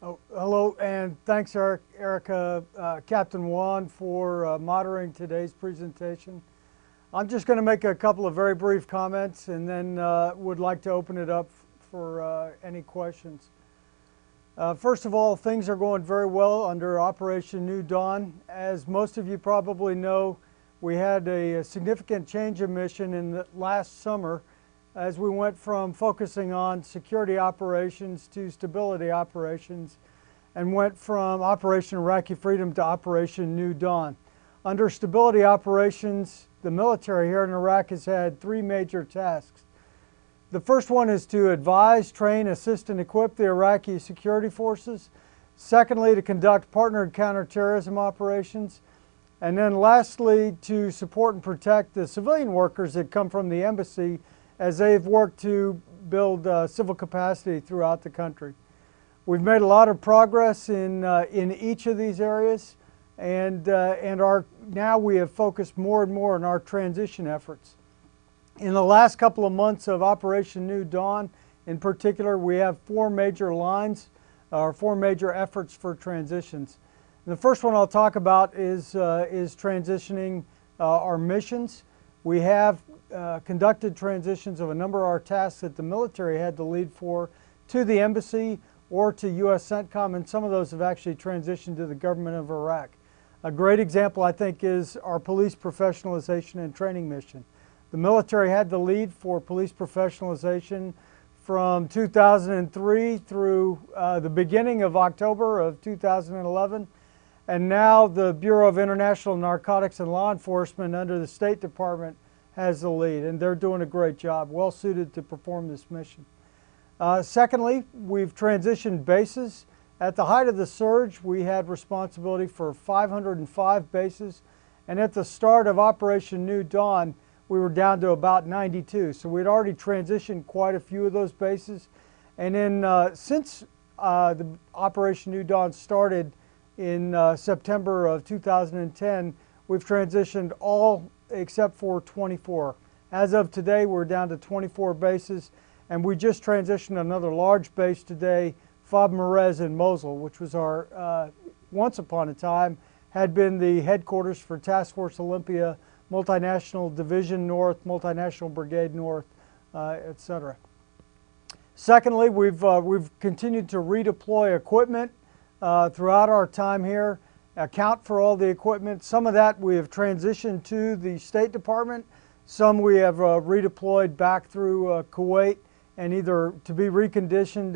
Oh, hello, and thanks, Erica, Captain Juan, for moderating today's presentation. I'm just going to make a couple of very brief comments and then would like to open it up for any questions. First of all, things are going very well under Operation New Dawn. As most of you probably know, we had a significant change of mission in the last summer as we went from focusing on security operations to stability operations and went from Operation Iraqi Freedom to Operation New Dawn. Under stability operations, the military here in Iraq has had three major tasks. The first one is to advise, train, assist, and equip the Iraqi security forces. Secondly, to conduct partnered counterterrorism operations. And then lastly, to support and protect the civilian workers that come from the embassy as they've worked to build civil capacity throughout the country. We've made a lot of progress in each of these areas, and now we have focused more and more on our transition efforts. In the last couple of months of Operation New Dawn, in particular, we have four major lines, or four major efforts for transitions. And the first one I'll talk about is transitioning our missions. We have conducted transitions of a number of our tasks that the military had to lead for to the embassy or to U.S. CENTCOM, and some of those have actually transitioned to the government of Iraq. A great example, I think, is our police professionalization and training mission. The military had the lead for police professionalization from 2003 through the beginning of October of 2011. And now the Bureau of International Narcotics and Law Enforcement under the State Department has the lead, and they're doing a great job, well suited to perform this mission. Secondly, we've transitioned bases. At the height of the surge, we had responsibility for 505 bases, and at the start of Operation New Dawn, we were down to about 92. So we'd already transitioned quite a few of those bases. And then since the Operation New Dawn started in September of 2010, we've transitioned all except for 24. As of today, we're down to 24 bases, and we just transitioned another large base today, Fab Merez in Mosul, which was our, once upon a time, had been the headquarters for Task Force Olympia, Multinational Division North, Multinational Brigade North, etc. Secondly, we've continued to redeploy equipment throughout our time here, account for all the equipment. Some of that we have transitioned to the State Department. Some we have redeployed back through Kuwait and either to be reconditioned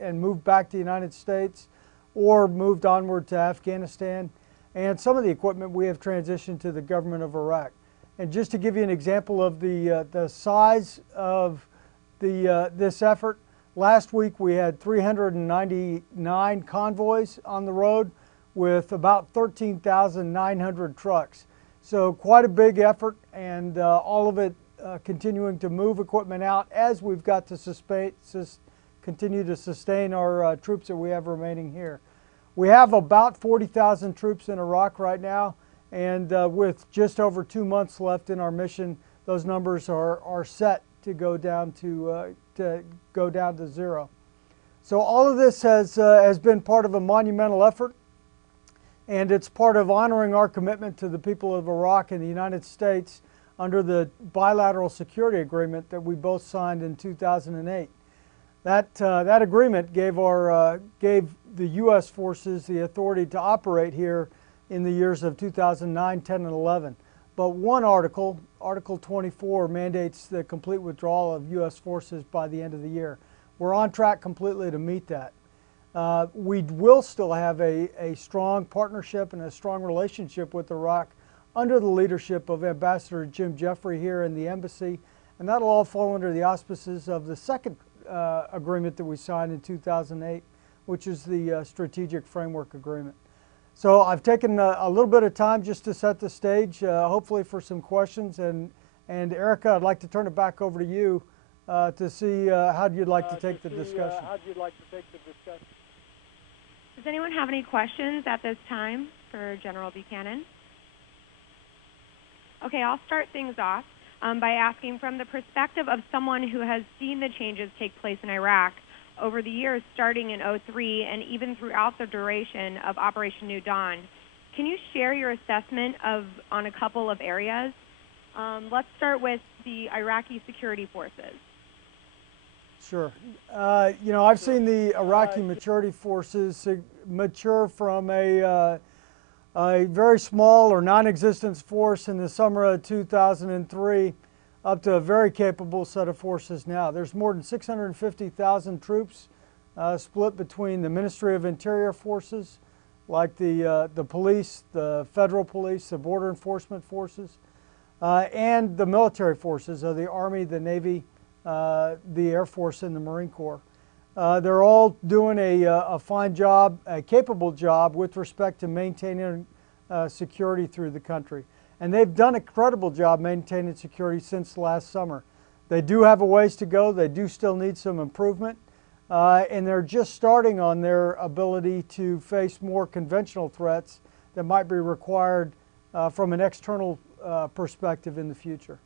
and moved back to the United States or moved onward to Afghanistan. And some of the equipment we have transitioned to the government of Iraq. And just to give you an example of the size of this effort, last week we had 399 convoys on the road with about 13,900 trucks. So quite a big effort, and all of it continuing to move equipment out as we've got to continue to sustain our troops that we have remaining here. We have about 40,000 troops in Iraq right now, and with just over 2 months left in our mission, those numbers are set to go down to zero. So all of this has been part of a monumental effort, and it's part of honoring our commitment to the people of Iraq and the United States under the bilateral security agreement that we both signed in 2008. That agreement gave the U.S. forces the authority to operate here in the years of 2009, 10, and 11. But one article, Article 24, mandates the complete withdrawal of U.S. forces by the end of the year. We're on track completely to meet that. We will still have a strong partnership and a strong relationship with Iraq under the leadership of Ambassador Jim Jeffrey here in the embassy, and that'll all fall under the auspices of the second agreement that we signed in 2008, which is the Strategic Framework Agreement. So I've taken a little bit of time just to set the stage, hopefully for some questions, and Erica, I'd like to turn it back over to you to see how you'd like to take the discussion. Does anyone have any questions at this time for General Buchanan? Okay, I'll start things off by asking, from the perspective of someone who has seen the changes take place in Iraq over the years, starting in '03 and even throughout the duration of Operation New Dawn. Can you share your assessment on a couple of areas? Let's start with the Iraqi security forces. Sure. You know, I've seen the Iraqi maturity forces mature from a very small or non-existent force in the summer of 2003 up to a very capable set of forces now. There's more than 650,000 troops split between the Ministry of Interior forces, like the police, the federal police, the border enforcement forces, and the military forces of the Army, the Navy, the Air Force, and the Marine Corps. They're all doing a fine job, a capable job with respect to maintaining security through the country. And they've done a credible job maintaining security since last summer. They do have a ways to go. They do still need some improvement. And they're just starting on their ability to face more conventional threats that might be required from an external perspective in the future.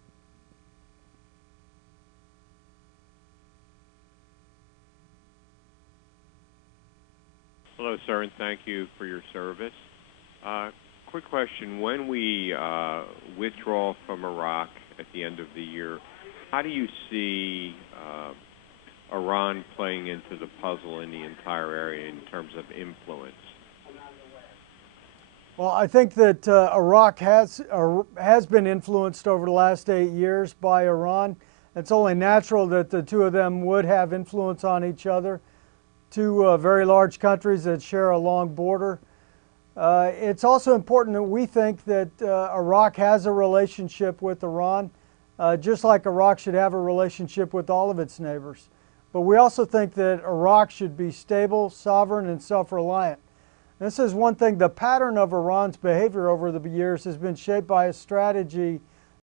Hello, sir, and thank you for your service. Quick question. When we withdraw from Iraq at the end of the year, how do you see Iran playing into the puzzle in the entire area in terms of influence? Well, I think that Iraq has been influenced over the last 8 years by Iran. It's only natural that the two of them would have influence on each other. Two very large countries that share a long border. It's also important that we think that Iraq has a relationship with Iran, just like Iraq should have a relationship with all of its neighbors. But we also think that Iraq should be stable, sovereign, and self-reliant. This is one thing. The pattern of Iran's behavior over the years has been shaped by a strategy